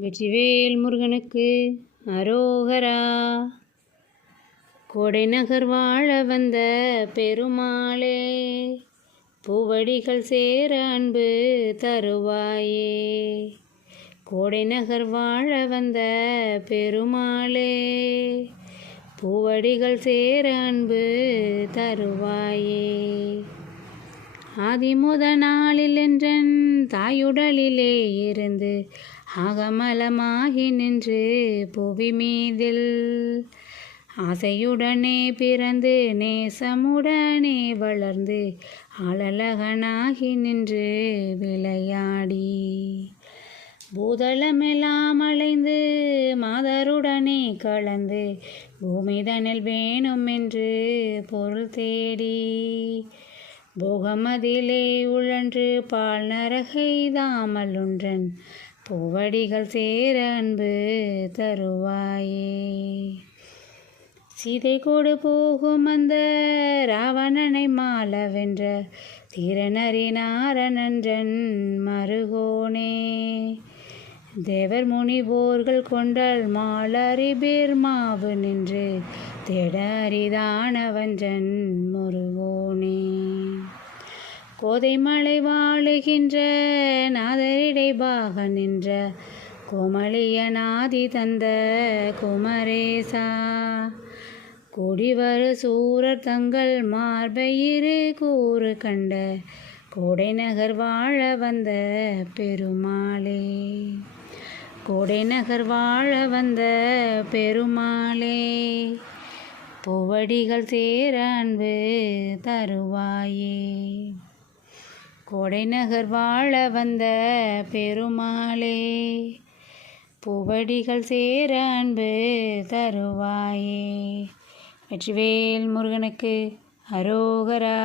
வெற்றிவேல் முருகனுக்கு அரோகரா. கோடைநகர் வாழ வந்த பெருமாளே, பூவடிகள் சேர அன்பு தருவாயே. கோடைநகர் வாழ வந்த பெருமாளே, பூவடிகள் சேர அன்பு தருவாயே. ஆதிமுத நாளில் என்றன் தாயுடலிலே இருந்து ஆகமலமாகி நின்று புவி மீதில் ஆசையுடனே பிறந்து நேசமுடனே வளர்ந்து ஆளழகனாகி நின்று விளையாடி பூதளமெல்லாம் அலைந்து மாதருடனே கலந்து பூமிதனில் வேணும் என்று பொருள் தேடி போகமதிலே உழன்று பால் நரகை தாமலுன்றன் பூவடிகள் சேர அன்பு தருவாயே. சீதை கொடு போகும் அந்த ராவணனை மாலவென்ற திறனறினாரனன்றன் மருகோனே. தேவர் முனிவோர்கள் கொண்டால் மாலறிபேர் மாவு நின்று தேட அரிதானவன்றன் முருகோனே. கோதைமலை வாழுகின்ற நாதரிடை பாக நின்ற கோமளியநாதி தந்த குமரேசா. கூடிவரு சூரர் தங்கள் மார்பயிறு கூறு கண்ட கோடைநகர் வாழ வந்த பெருமாளே. கோடைநகர் வாழ வந்த பெருமாளே, பூவடிகள் சேர அன்பு தருவாயே. கோடைநகர் வாழ வந்த பெருமாளே, பூவடிகள் சேர அன்பு தருவாயே. வெற்றிவேல் முருகனுக்கு அரோகரா.